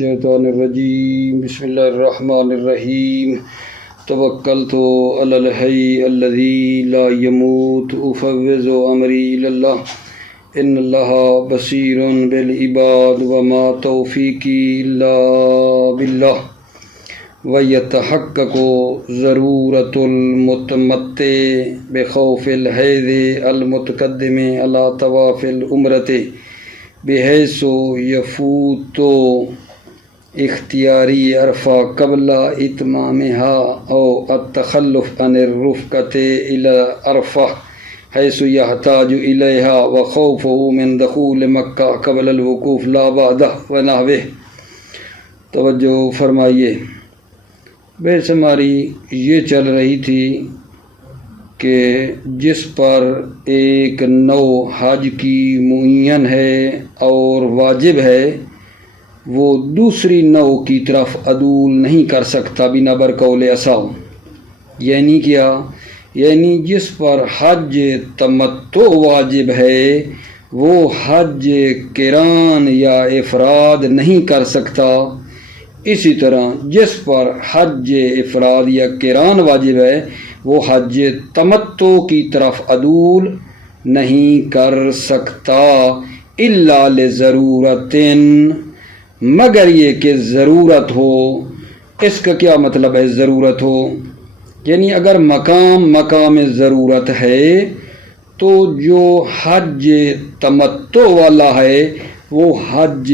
الشیطان الرجیم بسم اللہ الرحمن الرحیم توکلت علی الحی الذی لا یموت افوض امری الی اللہ ان اللہ بصیر بالعباد وما توفیقی الا باللہ ویتحقق ضرورت المتمتع بخوف الحیض المتقدم علی طواف العمرۃ بحیث یفوت اختیاری عرفہ قبل اتمامها او التخلف عن الرفقۃ الی عرفہ حیث یحتاج الیہا وخوفہ من دخول مکہ قبل الوقوف لا بعدہ ونحوہ۔ توجہ فرمائیے، بحث ہماری یہ چل رہی تھی کہ جس پر ایک نو حج کی معین ہے اور واجب ہے وہ دوسری نو کی طرف عدول نہیں کر سکتا بنا بر قول اصح۔ یعنی کیا؟ یعنی جس پر حج تمتع واجب ہے وہ حج قران یا افراد نہیں کر سکتا، اسی طرح جس پر حج افراد یا قران واجب ہے وہ حج تمتع کی طرف عدول نہیں کر سکتا الا لضرورت، مگر یہ کہ ضرورت ہو۔ اس کا کیا مطلب ہے ضرورت ہو؟ یعنی اگر مقام ضرورت ہے تو جو حج تمتع والا ہے وہ حج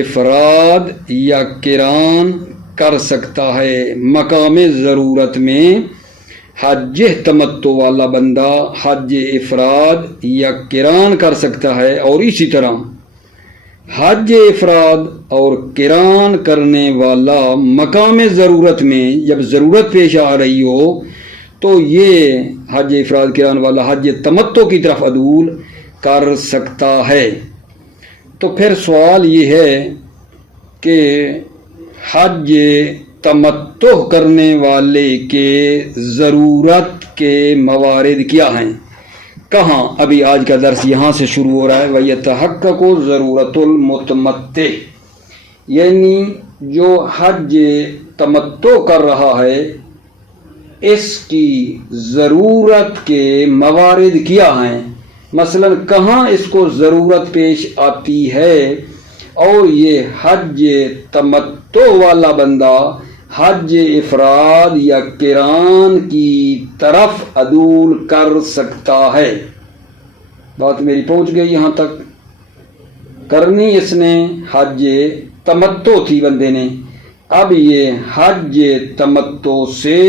افراد یا قران کر سکتا ہے۔ مقام ضرورت میں حج تمتع والا بندہ حج افراد یا قران کر سکتا ہے، اور اسی طرح حج افراد اور قران کرنے والا مقام ضرورت میں جب ضرورت پیش آ رہی ہو تو یہ حج افراد قران والا حج تمتع کی طرف عدول کر سکتا ہے۔ تو پھر سوال یہ ہے کہ حج تمتع کرنے والے کے ضرورت کے موارد کیا ہیں؟ کہاں؟ ابھی آج کا درس یہاں سے شروع ہو رہا ہے۔ وَيَتَحَقَّقُ ضرورت المتمتع، یعنی جو حج تمتع کر رہا ہے اس کی ضرورت کے موارد کیا ہیں؟ مثلا کہاں اس کو ضرورت پیش آتی ہے اور یہ حج تمتع والا بندہ حج افراد یا قران کی طرف عدول کر سکتا ہے۔ بات میری پہنچ گئی یہاں تک؟ کرنی اس نے حج تمتع تھی بندے نے، اب یہ حج تمتع سے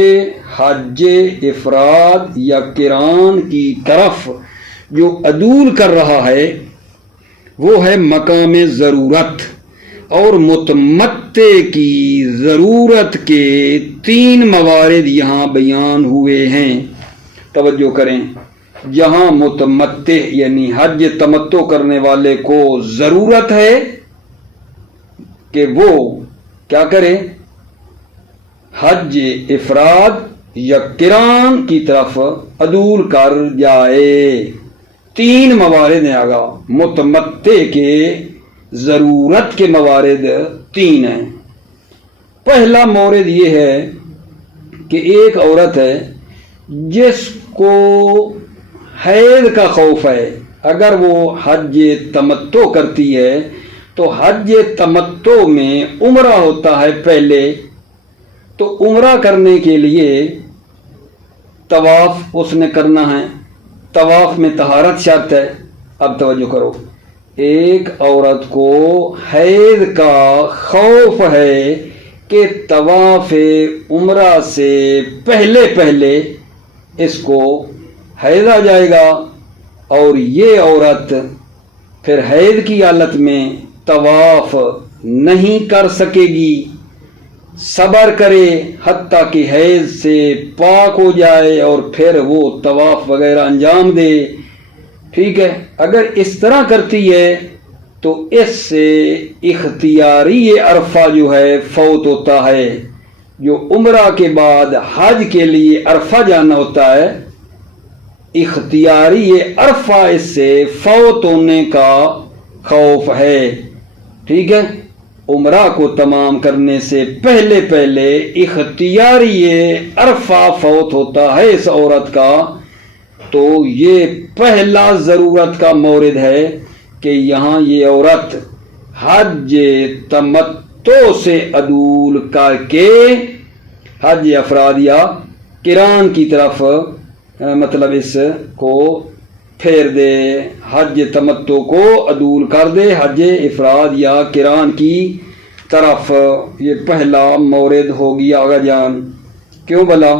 حج افراد یا قران کی طرف جو عدول کر رہا ہے وہ ہے مقام ضرورت، اور متمتع کی ضرورت کے 3 موارد یہاں بیان ہوئے ہیں۔ توجہ کریں، جہاں متمتع یعنی حج تمتع کرنے والے کو ضرورت ہے کہ وہ کیا کرے؟ حج افراد یا قران کی طرف عدول کر جائے۔ 3 موارد ہیں، آگا متمتع کے ضرورت کے موارد 3 ہیں۔ پہلا مورد یہ ہے کہ ایک عورت ہے جس کو حیض کا خوف ہے، اگر وہ حج تمتع کرتی ہے تو حج تمتع میں عمرہ ہوتا ہے پہلے، تو عمرہ کرنے کے لیے طواف اس نے کرنا ہے، طواف میں طہارت شرط ہے۔ اب توجہ کرو، ایک عورت کو حیض کا خوف ہے کہ طواف عمرہ سے پہلے اس کو حیض آ جائے گا، اور یہ عورت پھر حیض کی حالت میں طواف نہیں کر سکے گی، صبر کرے حتیٰ کہ حیض سے پاک ہو جائے اور پھر وہ طواف وغیرہ انجام دے۔ ٹھیک ہے، اگر اس طرح کرتی ہے تو اس سے اختیاری عرفہ جو ہے فوت ہوتا ہے۔ جو عمرہ کے بعد حج کے لیے عرفہ جانا ہوتا ہے، اختیاری عرفہ اس سے فوت ہونے کا خوف ہے۔ ٹھیک ہے، عمرہ کو تمام کرنے سے پہلے پہلے اختیاری عرفہ فوت ہوتا ہے اس عورت کا، تو یہ پہلا ضرورت کا مورد ہے کہ یہاں یہ عورت حج تمتع سے عدول کر کے حج افراد یا قران کی طرف مطلب اس کو پھیر دے، حج تمتع کو عدول کر دے حج افراد یا قران کی طرف۔ یہ پہلا مورد ہو گیا آغا جان۔ کیوں بلا؟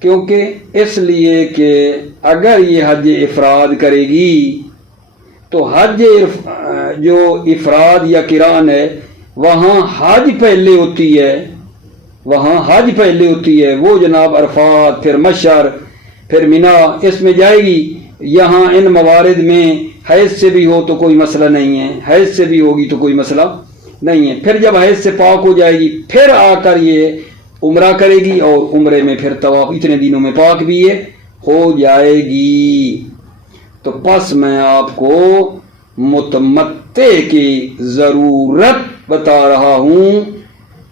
کیونکہ اس لیے کہ اگر یہ حج افراد کرے گی تو حج جو افراد یا قران ہے وہاں حج پہلے ہوتی ہے، وہاں حج پہلے ہوتی ہے، وہ جناب عرفات پھر مشعر پھر مینا اس میں جائے گی۔ یہاں ان موارد میں حیض سے بھی ہو تو کوئی مسئلہ نہیں ہے، حیض سے بھی ہوگی تو کوئی مسئلہ نہیں ہے۔ پھر جب حیض سے پاک ہو جائے گی پھر آ کر یہ عمرہ کرے گی اور عمرے میں پھر طواف اتنے دنوں میں پاک بھی ہے ہو جائے گی۔ تو پس میں آپ کو متمتع کی ضرورت بتا رہا ہوں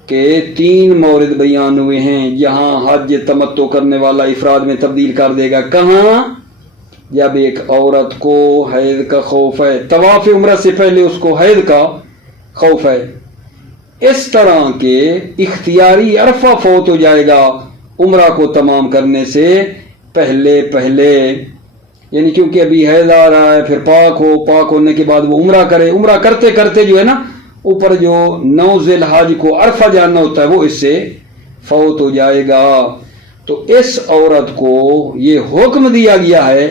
کہ 3 مورد بیان ہوئے ہیں جہاں حج تمتع کرنے والا افراد میں تبدیل کر دے گا۔ کہاں؟ جب ایک عورت کو حیض کا خوف ہے، طواف عمرہ سے پہلے اس کو حیض کا خوف ہے، اس طرح کے اختیاری عرفہ فوت ہو جائے گا عمرہ کو تمام کرنے سے پہلے پہلے، یعنی کیونکہ ابھی حیض آ رہا ہے، پھر پاک ہونے کے بعد وہ عمرہ کرے، عمرہ کرتے کرتے جو ہے نا اوپر جو 9 ذی الحج کو عرفہ جانا ہوتا ہے وہ اس سے فوت ہو جائے گا۔ تو اس عورت کو یہ حکم دیا گیا ہے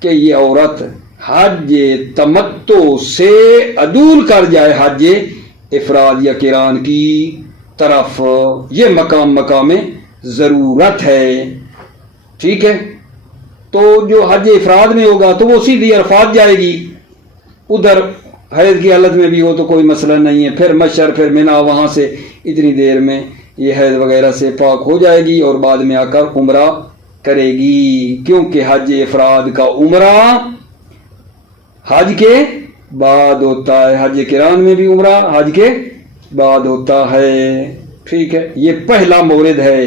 کہ یہ عورت حج تمتع سے عدول کر جائے حج افراد یا قران کی طرف۔ یہ مقام ضرورت ہے، ٹھیک ہے۔ تو جو حج افراد میں ہوگا تو وہ سیدھی عرفات جائے گی، ادھر حیض کی حالت میں بھی ہو تو کوئی مسئلہ نہیں ہے، پھر مشعر پھر مینا، وہاں سے اتنی دیر میں یہ حیض وغیرہ سے پاک ہو جائے گی اور بعد میں آ کر عمرہ کرے گی، کیونکہ حج افراد کا عمرہ حج کے بعد ہوتا ہے، حج قران میں بھی عمرہ حج کے بعد ہوتا ہے، ٹھیک ہے۔ یہ پہلا مورد ہے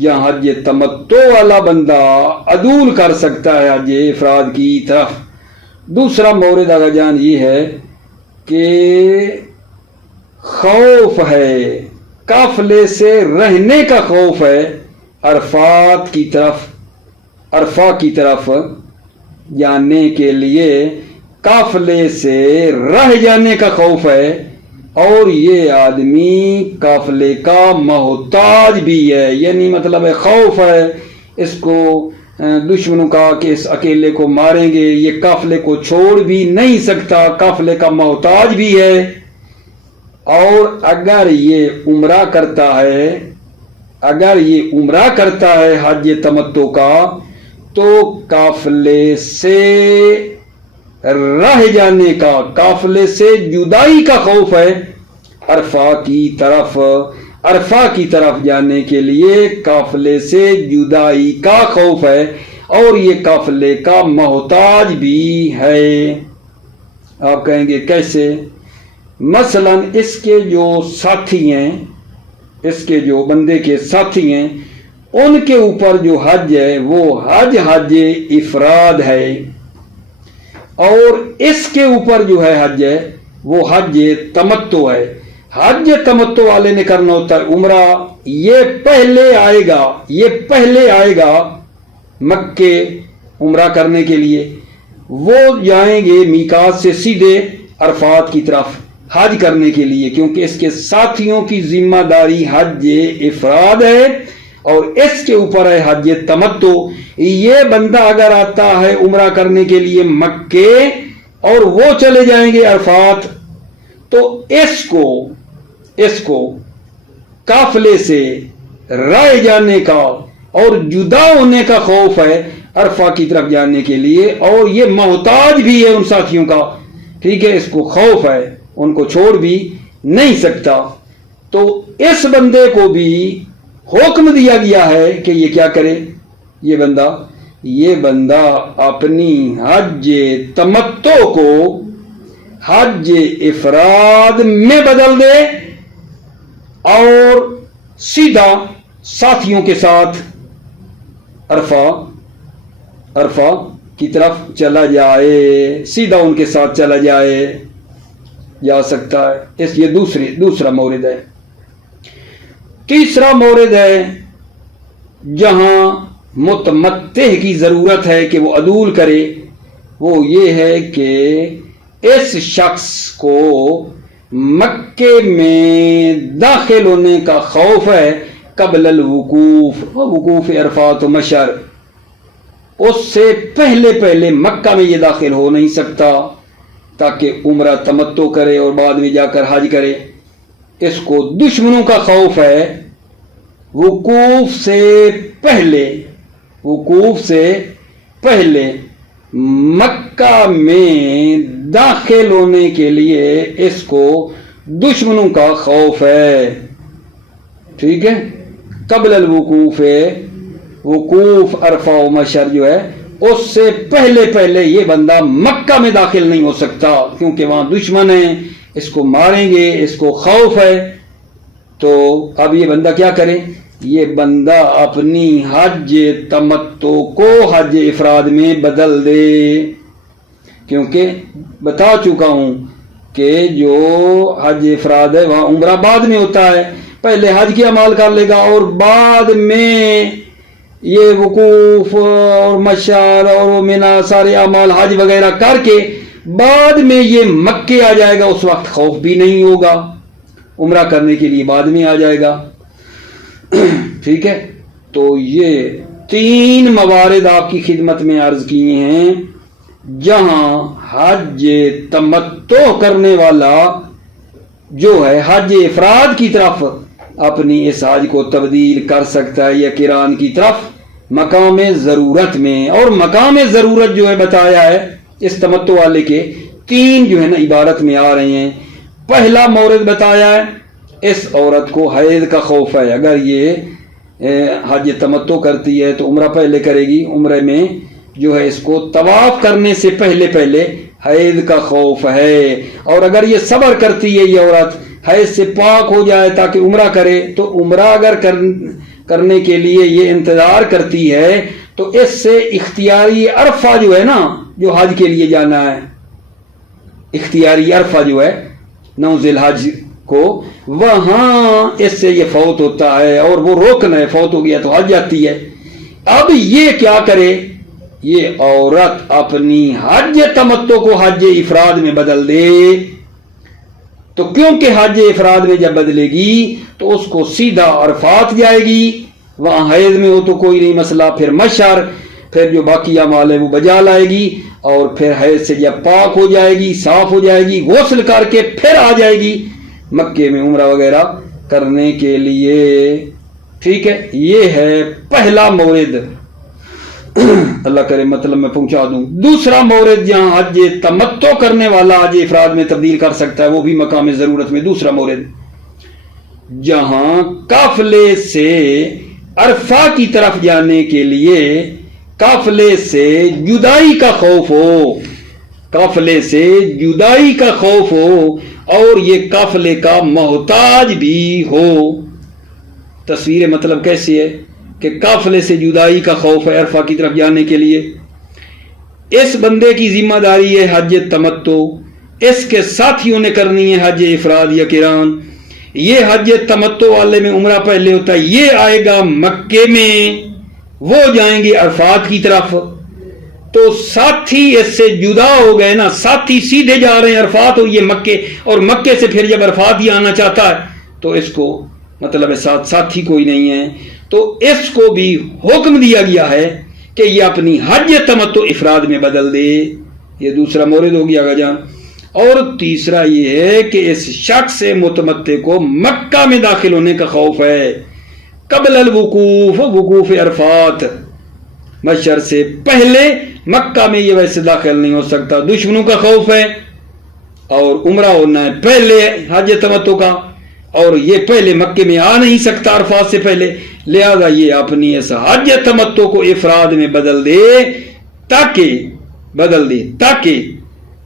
جہاں حج تمتع والا بندہ عدول کر سکتا ہے حج افراد کی طرف۔ دوسرا مورد آغا جان یہ ہے کہ خوف ہے، قافلے سے رہنے کا خوف ہے، عرفات کی طرف، عرفہ کی طرف جانے کے لیے قافلے سے رہ جانے کا خوف ہے، اور یہ آدمی قافلے کا محتاج بھی ہے، یعنی مطلب ہے خوف ہے اس کو دشمنوں کا کہ اس اکیلے کو ماریں گے، یہ قافلے کو چھوڑ بھی نہیں سکتا، قافلے کا محتاج بھی ہے۔ اور اگر یہ عمرہ کرتا ہے، اگر یہ عمرہ کرتا ہے حج تمتع کا، تو قافلے سے رہ جانے کا، قافلے سے جدائی کا خوف ہے، عرفہ کی طرف جانے کے لیے قافلے سے جدائی کا خوف ہے، اور یہ قافلے کا محتاج بھی ہے۔ آپ کہیں گے کیسے؟ مثلا اس کے جو ساتھی ہیں، اس کے جو بندے کے ساتھی ہیں، ان کے اوپر جو حج ہے وہ حج افراد ہے، اور اس کے اوپر جو ہے حج ہے وہ حج تمتع ہے۔ حج تمتع والے نے کرنا ہوتا ہے عمرہ، یہ پہلے آئے گا مکے عمرہ کرنے کے لیے، وہ جائیں گے میقات سے سیدھے عرفات کی طرف حج کرنے کے لیے، کیونکہ اس کے ساتھیوں کی ذمہ داری حج افراد ہے اور اس کے اوپر ہے حج تمتع۔ یہ بندہ اگر آتا ہے عمرہ کرنے کے لیے مکے اور وہ چلے جائیں گے عرفات، تو اس کو قافلے سے رہ جانے کا اور جدا ہونے کا خوف ہے عرفہ کی طرف جانے کے لیے، اور یہ محتاج بھی ہے ان ساتھیوں کا، ٹھیک ہے، اس کو خوف ہے، ان کو چھوڑ بھی نہیں سکتا۔ تو اس بندے کو بھی حکم دیا گیا ہے کہ یہ کیا کرے، یہ بندہ اپنی حج تمتع کو حج افراد میں بدل دے اور سیدھا ساتھیوں کے ساتھ عرفہ کی طرف چلا جائے، سیدھا ان کے ساتھ چلا جا سکتا ہے۔ یہ دوسرا مورد ہے۔ تیسرا مورد ہے جہاں متمتع کی ضرورت ہے کہ وہ عدول کرے، وہ یہ ہے کہ اس شخص کو مکے میں داخل ہونے کا خوف ہے قبل وقوف عرفات و مشعر، اس سے پہلے مکہ میں یہ داخل ہو نہیں سکتا تاکہ عمرہ تمتع کرے اور بعد میں جا کر حج کرے۔ اس کو دشمنوں کا خوف ہے وقوف سے پہلے مکہ میں داخل ہونے کے لیے اس کو دشمنوں کا خوف ہے، ٹھیک ہے۔ قبل وقوف عرفہ و مشعر جو ہے اس سے پہلے یہ بندہ مکہ میں داخل نہیں ہو سکتا، کیونکہ وہاں دشمن ہیں، اس کو ماریں گے، اس کو خوف ہے۔ تو اب یہ بندہ کیا کرے؟ یہ بندہ اپنی حج تمتع کو حج افراد میں بدل دے، کیونکہ بتا چکا ہوں کہ جو حج افراد ہے وہاں عمرہ بعد میں ہوتا ہے، پہلے حج کے اعمال کر لے گا اور بعد میں یہ وقوف اور مشعر اور منا سارے اعمال حج وغیرہ کر کے بعد میں یہ مکے آ جائے گا، اس وقت خوف بھی نہیں ہوگا، عمرہ کرنے کے لیے بعد میں آ جائے گا، ٹھیک ہے۔ تو یہ 3 موارد آپ کی خدمت میں عرض کیے ہیں جہاں حج تمتع کرنے والا جو ہے حج افراد کی طرف اپنی اس حج کو تبدیل کر سکتا ہے یا قران کی طرف مقام ضرورت میں۔ اور مقام ضرورت جو ہے بتایا ہے اس تمتع والے کے 3 جو ہے نا عبارت میں آ رہے ہیں۔ پہلا مورد بتایا ہے اس عورت کو حیض کا خوف ہے، اگر یہ حج تمتع کرتی ہے تو عمرہ پہلے کرے گی، عمرے میں جو ہے اس کو طواف کرنے سے پہلے حیض کا خوف ہے، اور اگر یہ صبر کرتی ہے یہ عورت حیض سے پاک ہو جائے تاکہ عمرہ کرے، تو عمرہ اگر کرنے کے لیے یہ انتظار کرتی ہے تو اس سے اختیاری عرفہ جو ہے نا، جو حج کے لیے جانا ہے، اختیاری عرفہ جو ہے 9 ذی الحج کو، وہاں اس سے یہ فوت ہوتا ہے اور وہ رکن ہے، فوت ہو گیا تو حج جاتی ہے۔ اب یہ کیا کرے؟ یہ عورت اپنی حج تمتع کو حج افراد میں بدل دے، تو کیونکہ حج افراد میں جب بدلے گی تو اس کو سیدھا عرفات جائے گی، وہاں حیض میں ہو تو کوئی نہیں مسئلہ، پھر مشعر، پھر جو باقی اعمال ہے وہ بجا لائے گی، اور پھر حیض سے جب پاک ہو جائے گی، صاف ہو جائے گی، غسل کر کے پھر آ جائے گی مکے میں عمرہ وغیرہ کرنے کے لیے، ٹھیک ہے۔ یہ ہے پہلا مورد، اللہ کرے مطلب میں پہنچا دوں۔ دوسرا مورد جہاں حج تمتع کرنے والا حج افراد میں تبدیل کر سکتا ہے، وہ بھی مقام ضرورت میں دوسرا مورد، جہاں قافلے سے عرفہ کی طرف جانے کے لیے قافلے سے جدائی کا خوف ہو، قافلے سے جدائی کا خوف ہو، اور یہ قافلے کا محتاج بھی ہو۔ تصویر مطلب کیسی ہے کہ قافلے سے جدائی کا خوف ہے عرفہ کی طرف جانے کے لیے، اس بندے کی ذمہ داری ہے حج تمتع، اس کے ساتھیوں نے کرنی ہے حج افراد یا قران۔ یہ حج تمتع والے میں عمرہ پہلے ہوتا ہے، یہ آئے گا مکے میں، وہ جائیں گے عرفات کی طرف، تو ساتھی اس سے جدا ہو گئے نا، ساتھی سیدھے جا رہے ہیں عرفات اور یہ مکے، اور مکے سے پھر جب عرفات ہی آنا چاہتا ہے تو اس کو مطلب ساتھی کوئی نہیں ہے، تو اس کو بھی حکم دیا گیا ہے کہ یہ اپنی حج تمتع افراد میں بدل دے۔ یہ دوسرا مورد ہو گیا جان۔ اور تیسرا یہ ہے کہ اس شخص متمتع کو مکہ میں داخل ہونے کا خوف ہے قبل وقوف عرفات، مشعر سے پہلے مکہ میں یہ ویسے داخل نہیں ہو سکتا، دشمنوں کا خوف ہے، اور عمرہ ہونا ہے پہلے حج تمتع کا، اور یہ پہلے مکے میں آ نہیں سکتا عرفات سے پہلے، لہذا یہ اپنی اس حج تمتع کو افراد میں بدل دے تاکہ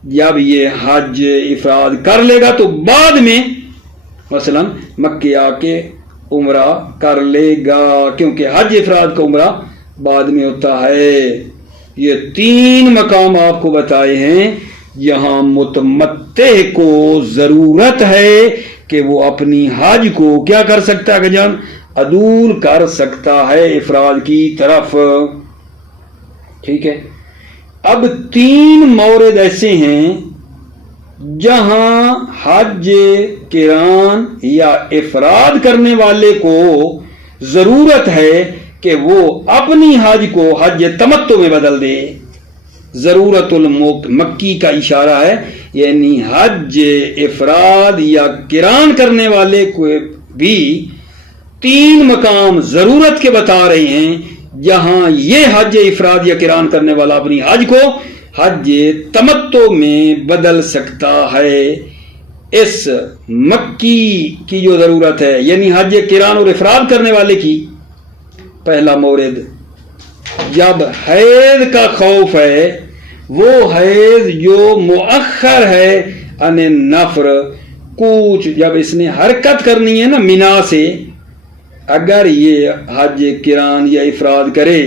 جب یہ حج افراد کر لے گا تو بعد میں مثلا مکے آ کے عمرہ کر لے گا، کیونکہ حج افراد کا عمرہ بعد میں ہوتا ہے۔ یہ 3 مقام آپ کو بتائے ہیں یہاں متمتع کو ضرورت ہے کہ وہ اپنی حج کو کیا کر سکتا ہے جان، عدول کر سکتا ہے افراد کی طرف۔ ٹھیک ہے، اب 3 مورد ایسے ہیں جہاں حج قران یا افراد کرنے والے کو ضرورت ہے کہ وہ اپنی حج کو حج تمتع میں بدل دے۔ ضرورت المکی کا اشارہ ہے، یعنی حج افراد یا قران کرنے والے کو بھی 3 مقام ضرورت کے بتا رہے ہیں جہاں یہ حج افراد یا قران کرنے والا اپنی حج کو حج تمتع میں بدل سکتا ہے۔ اس مکی کی جو ضرورت ہے یعنی حج قران اور افراد کرنے والے کی، پہلا مورد جب حیض کا خوف ہے، وہ حیض جو مؤخر ہے ان نفر کوچ، جب اس نے حرکت کرنی ہے نا مینا سے، اگر یہ حج قران یا افراد کرے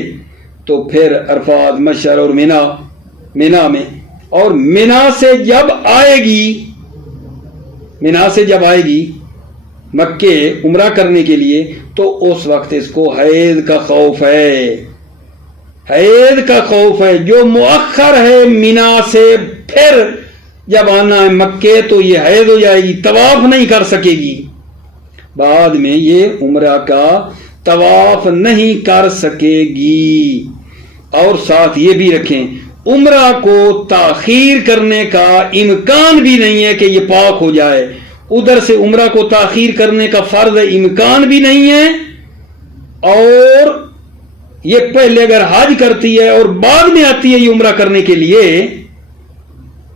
تو پھر عرفات مشعر اور مینا میں، اور مینا سے جب آئے گی مکے عمرہ کرنے کے لیے تو اس وقت اس کو حیض کا خوف ہے۔ حیض کا خوف ہے جو مؤخر ہے مینا سے، پھر جب آنا ہے مکے تو یہ حیض ہو جائے گی، طواف نہیں کر سکے گی، بعد میں یہ عمرہ کا طواف نہیں کر سکے گی۔ اور ساتھ یہ بھی رکھیں عمرہ کو تاخیر کرنے کا امکان بھی نہیں ہے کہ یہ پاک ہو جائے، ادھر سے عمرہ کو تاخیر کرنے کا فرض امکان بھی نہیں ہے، اور یہ پہلے اگر حج کرتی ہے اور بعد میں آتی ہے یہ عمرہ کرنے کے لیے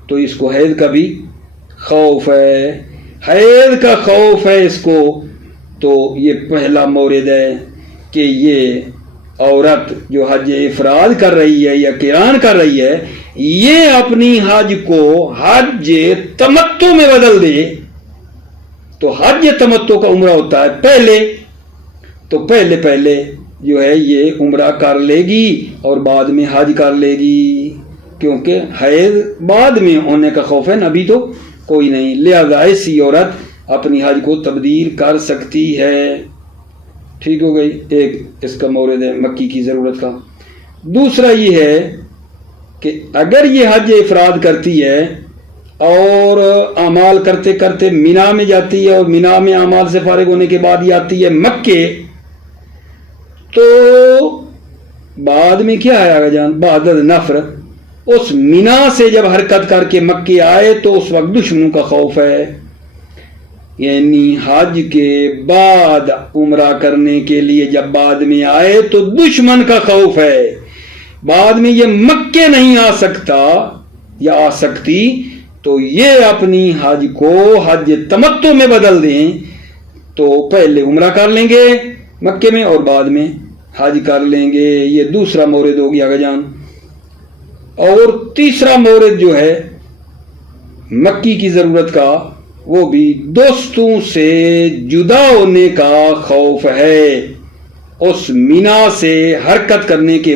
تو اس کو حیض کا بھی خوف ہے، حیض کا خوف ہے اس کو۔ تو یہ پہلا مورد ہے کہ یہ عورت جو حج افراد کر رہی ہے یا قران کر رہی ہے، یہ اپنی حج کو حج تمتع میں بدل دے تو حج تمتع کا عمرہ ہوتا ہے پہلے جو ہے یہ عمرہ کر لے گی اور بعد میں حج کر لے گی، کیونکہ حیض بعد میں ہونے کا خوف ہے، ابھی تو کوئی نہیں، لہذا ایسی عورت اپنی حج کو تبدیل کر سکتی ہے۔ ٹھیک ہو گئی، ایک اس کا مورد ہے مکی کی ضرورت کا۔ دوسرا یہ ہے کہ اگر یہ حج افراد کرتی ہے اور اعمال کرتے کرتے مینا میں جاتی ہے اور مینا میں اعمال سے فارغ ہونے کے بعد یہ آتی ہے مکے، تو بعد میں کیا آیا گا جان، بعد نفر، اس مینا سے جب حرکت کر کے مکے آئے تو اس وقت دشمنوں کا خوف ہے، یعنی حج کے بعد عمرہ کرنے کے لیے جب بعد میں آئے تو دشمن کا خوف ہے، بعد میں یہ مکے نہیں آ سکتا یا آ سکتی، تو یہ اپنی حج کو حج تمتع میں بدل دیں تو پہلے عمرہ کر لیں گے مکے میں اور بعد میں حج کر لیں گے۔ یہ دوسرا مورد ہو گیا جان۔ اور تیسرا مورد جو ہے مکی کی ضرورت کا، وہ بھی دوستوں سے جدا ہونے کا خوف ہے۔ اس مینا سے حرکت کرنے کے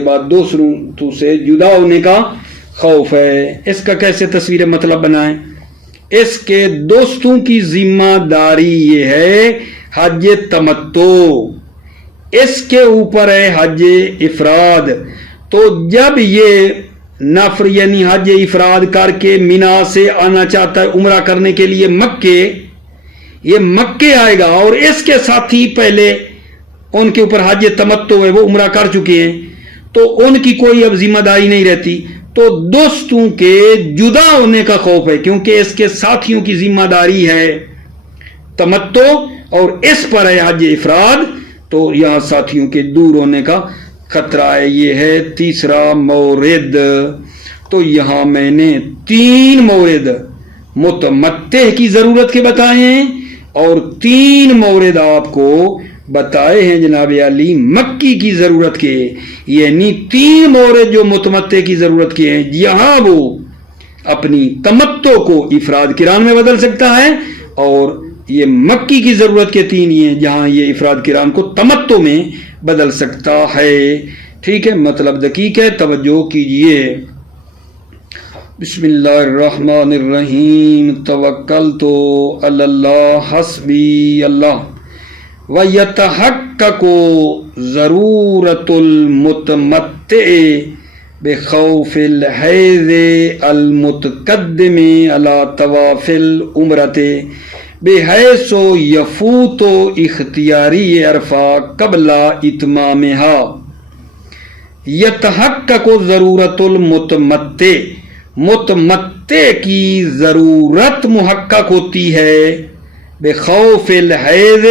بعد دوسروں سے جدا ہونے کا خوف ہے۔ اس کا کیسے تصویر مطلب بنائیں؟ اس کے دوستوں کی ذمہ داری یہ ہے حج تمتع، اس کے اوپر ہے حج افراد۔ تو جب یہ نفر یعنی حج افراد کر کے مینا سے آنا چاہتا ہے عمرہ کرنے کے لیے مکے، یہ مکے آئے گا اور اس کے ساتھی پہلے ان کے اوپر حج تمتع ہے، وہ عمرہ کر چکے ہیں، تو ان کی کوئی اب ذمہ داری نہیں رہتی، تو دوستوں کے جدا ہونے کا خوف ہے، کیونکہ اس کے ساتھیوں کی ذمہ داری ہے تمتع اور اس پر ہے حج افراد، تو یہاں ساتھیوں کے دور ہونے کا خطرہ ہے۔ یہ ہے تیسرا مورد۔ تو یہاں میں نے 3 مورد متمتع کی ضرورت کے بتائے ہیں اور 3 مورد آپ کو بتائے ہیں جناب علی مکی کی ضرورت کے، یعنی 3 مورد جو متمتع کی ضرورت کے ہیں، یہاں وہ اپنی تمتع کو افراد قران میں بدل سکتا ہے، اور یہ مکی کی ضرورت کے 3 ہی ہیں جہاں یہ افراد قران کو تمتع میں بدل سکتا ہے۔ ٹھیک ہے، مطلب دقیق ہے، توجہ کیجئے۔ بسم اللہ الرحمن الرحیم، توکلت علی اللہ حسبی اللہ۔ وَيَتَحَقَّقُ ضرورت المتمتع بخوف الحیض المتقدم علی طواف العمرۃ بحیث یفوت اختیاری عرفہ قبل اتمامها۔ یتحقق ضرورت المتمتع، متمتع کی ضرورت محقق ہوتی ہے، بخوف الحیض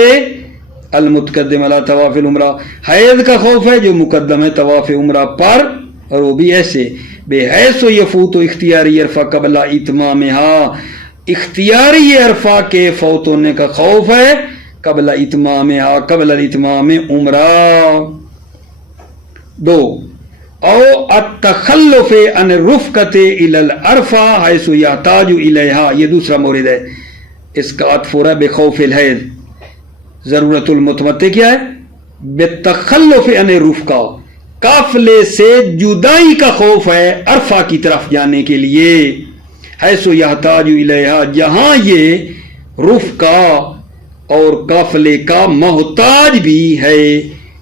المتقدم علی طواف العمرہ، حیض کا خوف ہے جو مقدم ہے طواف عمرہ پر، اور وہ بھی ایسے، بحیث یفوت اختیاری عرفہ قبل اتمامها، اختیاری عرفہ کے فوت ہونے کا خوف ہے قبل اتمامها، قبل اتمام عمرہ۔ 2 او التخلف عن الرفقۃ الی العرفہ حیث یحتاج الیہا، یہ دوسرا مورد ہے، اس کا عطف ہو رہا ہے بخوف الحیض۔ ضرورت المتمتع کیا ہے؟ بالتخلف عن الرفقہ، قافلے سے جدائی کا خوف ہے عرفہ کی طرف جانے کے لیے، حیث یحتاج الیہا، جہاں یہ رفقہ اور قافلے کا محتاج بھی ہے۔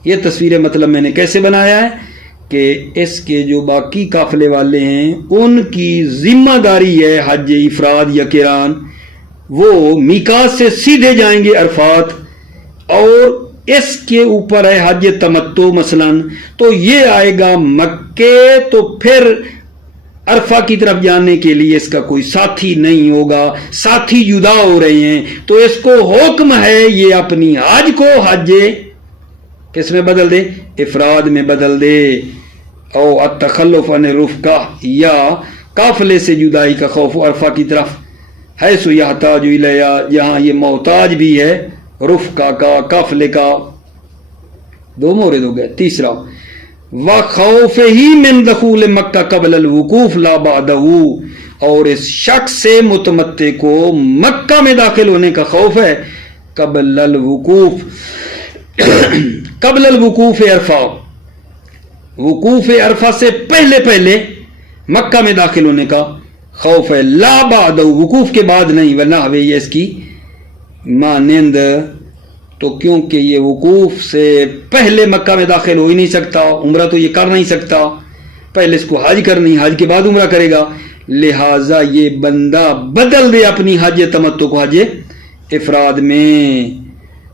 یہ تصویر مطلب میں نے کیسے بنایا ہے کہ اس کے جو باقی قافلے والے ہیں ان کی ذمہ داری ہے حج افراد یا قران، وہ میقات سے سیدھے جائیں گے عرفات، اور اس کے اوپر ہے حج تمتع مثلا، تو یہ آئے گا مکے، تو پھر عرفہ کی طرف جانے کے لیے اس کا کوئی ساتھی نہیں ہوگا، ساتھی جدا ہو رہے ہیں، تو اس کو حکم ہے یہ اپنی حج کو حج کس میں بدل دے؟ افراد میں بدل دے۔ او التخلف عن الرفقہ، یا قافلے سے جدائی کا خوف عرفہ کی طرف، حیث یحتاج الیہا، جہاں یہ محتاج بھی ہے رفقہ کا، قافلے کا۔ 2 مورد ہو گئے۔ تیسرا وَخَوْفِهِ مِنْ دَخُولِ مکہ قبل الوقوف لا بَعْدَهُ، اور اس شخص سے متمتع کو مکہ میں داخل ہونے کا خوف ہے قبل الوقوف، قبل الوقوف عرفہ، وقوف عرفہ سے پہلے مکہ میں داخل ہونے کا خوف ہے، لا بعدہ، وقوف کے بعد نہیں، ورنہ یہ اس کی مانند، تو کیونکہ یہ وقوف سے پہلے مکہ میں داخل ہو ہی نہیں سکتا، عمرہ تو یہ کر نہیں سکتا، پہلے اس کو حج کرنی، حج کے بعد عمرہ کرے گا، لہٰذا یہ بندہ بدل دے اپنی حج تمتع کو حج افراد میں۔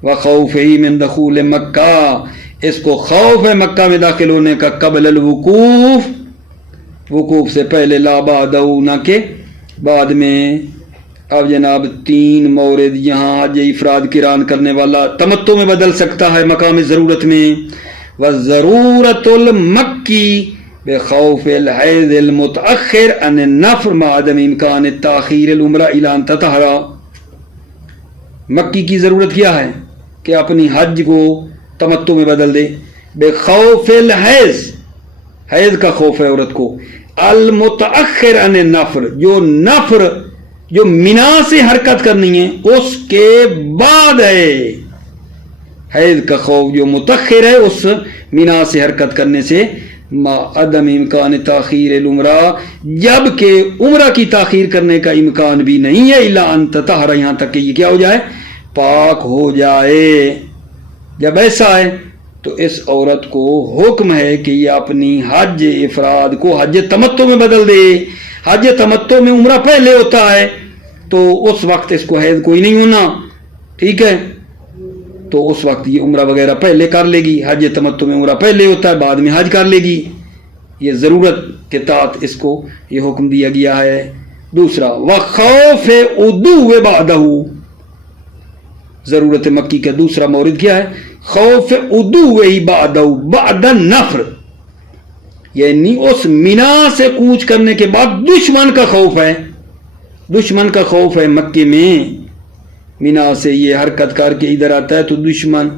وَخَوْفِهِ مِنْ دَخُولِ مکہ، اس کو خوف ہے مکہ میں داخل ہونے کا قبل الوقوف، وقوف سے پہلے، لا بعدہ، نہ کہ بعد میں۔ اب جناب 3 مورد یہاں حج افراد قران کرنے والا تمتع میں بدل سکتا ہے مقام ضرورت میں۔ وَضَرُورَةُ الْمَكِّ بِخَوْفِ الْحَیضِ الْمُتَأَخِّرِ عَنِ النَّفْرِ مَعَ عَدَمِ إِمْكَانِ تَأْخِیرِ الْعُمْرَةِ إِلَىٰ أَن تَطْهُرَ، مکی کی ضرورت کیا ہے کہ اپنی حج کو تمتع میں بدل دے، بخوف الحیض، حیض کا خوف ہے عورت کو، المتأخر عن النفر، جو نفر جو منا سے حرکت کرنی ہے اس کے بعد ہے، حیض کا خوف جو متأخر ہے اس منا سے حرکت کرنے سے، ما عدم امکان تاخیر العمرہ، جبکہ عمرہ کی تاخیر کرنے کا امکان بھی نہیں ہے، الا ان تطہر، یہاں تک کہ یہ کیا ہو جائے، پاک ہو جائے۔ جب ایسا ہے تو اس عورت کو حکم ہے کہ یہ اپنی حج افراد کو حج تمتع میں بدل دے۔ حج تمتع میں عمرہ پہلے ہوتا ہے تو اس وقت اس کو حیض کوئی نہیں ہونا، ٹھیک ہے، تو اس وقت یہ عمرہ وغیرہ پہلے کر لے گی۔ حج تمتع میں عمرہ پہلے ہوتا ہے، بعد میں حج کر لے گی، یہ ضرورت کے تحت اس کو یہ حکم دیا گیا ہے۔ دوسرا وخوف عدو بعدہ، ضرورت مکی کا دوسرا مورد کیا ہے، خوف عدو بعدہ بعد النفر، یعنی اس منا سے کوچ کرنے کے بعد دشمن کا خوف ہے، دشمن کا خوف ہے مکے میں، منا سے یہ حرکت کر کے ادھر آتا ہے تو دشمن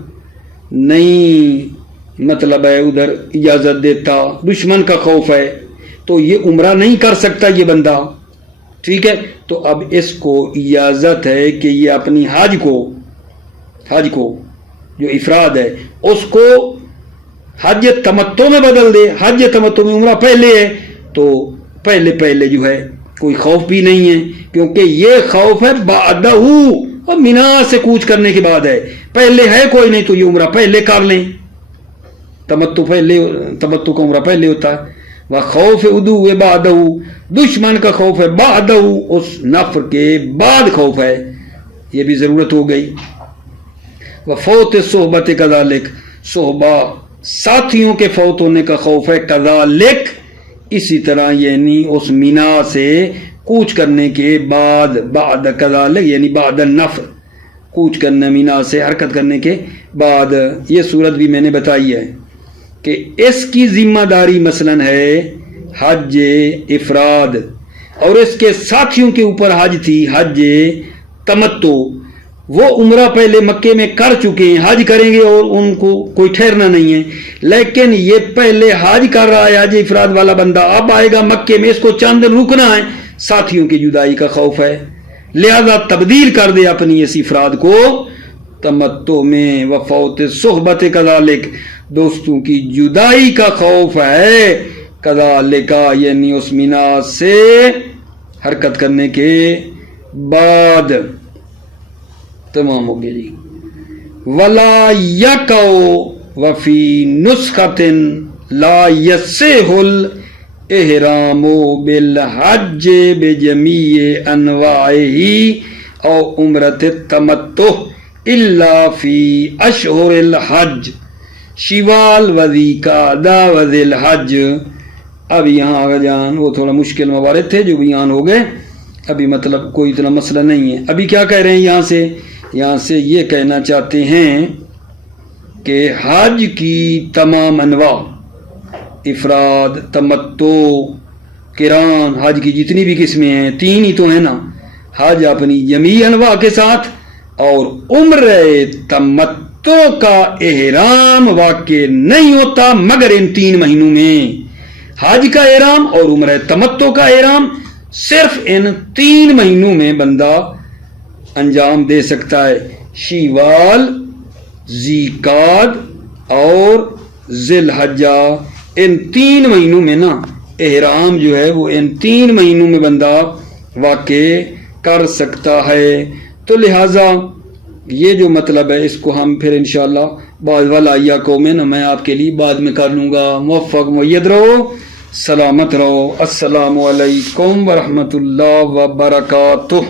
نہیں مطلب ہے ادھر اجازت دیتا، دشمن کا خوف ہے تو یہ عمرہ نہیں کر سکتا یہ بندہ، ٹھیک ہے. تو اب اس کو اجازت ہے کہ یہ اپنی حج کو جو افراد ہے اس کو حج تمتع میں بدل دے. حج تمتع میں عمرہ پہلے ہے تو پہلے جو ہے کوئی خوف بھی نہیں ہے، کیونکہ یہ خوف ہے بعدہ اور مینا سے کوچ کرنے کے بعد ہے. پہلے ہے کوئی نہیں تو یہ عمرہ پہلے کر لیں. تمتع کا عمرہ پہلے ہوتا ہے. وخوف عدو بعدہ، دشمن کا خوف ہے بعدہ، اس نفر کے بعد خوف ہے، یہ بھی ضرورت ہو گئی. وفوت صحبت کذالک، صحبہ ساتھیوں کے فوت ہونے کا خوف ہے. کذالک اسی طرح، یعنی اس مینا سے کوچ کرنے کے بعد، بعد کذالک یعنی بعد النفر، کوچ کرنا مینا سے حرکت کرنے کے بعد. یہ صورت بھی میں نے بتائی ہے کہ اس کی ذمہ داری مثلا ہے حج افراد، اور اس کے ساتھیوں کے اوپر حج تھی حج تمتع. وہ عمرہ پہلے مکے میں کر چکے ہیں، حج کریں گے اور ان کو کوئی ٹھہرنا نہیں ہے. لیکن یہ پہلے حج کر رہا ہے حج افراد والا بندہ، اب آئے گا مکے میں، اس کو چند دن رکنا ہے، ساتھیوں کی جدائی کا خوف ہے، لہذا تبدیل کر دے اپنی اس افراد کو تمتع میں. وفوت صحبت کذالک، دوستوں کی جدائی کا خوف ہے. کذالک یعنی اس مینا سے حرکت کرنے کے بعد. تمام ہو گیا جی. ولا یقو وفی نسخۃ لا یصح الاحرام بالحج بجمیع انواعہ او عمرۃ التمتع الا فی اشہر الحج شوال وذی قعدہ وذی الحج. اب یہاں آگے جان وہ تھوڑا مشکل موارد تھے جو بیان ہو گئے، ابھی مطلب کوئی اتنا مسئلہ نہیں ہے. ابھی کیا کہہ رہے ہیں یہاں سے یہ کہنا چاہتے ہیں کہ حج کی تمام انواع، افراد، تمتع، قران، حج کی جتنی بھی قسمیں ہیں، تین ہی تو ہیں نا، حج اپنی جمیع انواع کے ساتھ، اور عمرہ تمتع کا احرام واقع نہیں ہوتا مگر ان 3 مہینوں میں. حج کا احرام اور عمرہ تمتع کا احرام صرف ان 3 مہینوں میں بندہ انجام دے سکتا ہے. شیوال، ذیقعد اور ذی الحجہ، ان 3 مہینوں میں نا احرام جو ہے وہ ان 3 مہینوں میں بندہ واقع کر سکتا ہے. تو لہٰذا یہ جو مطلب ہے اس کو ہم پھر انشاءاللہ بعد والا کو میں آپ کے لیے بعد میں کر لوں گا. موفق مید رہو، سلامت رہو. السلام علیکم ورحمۃ اللہ وبرکاتہ.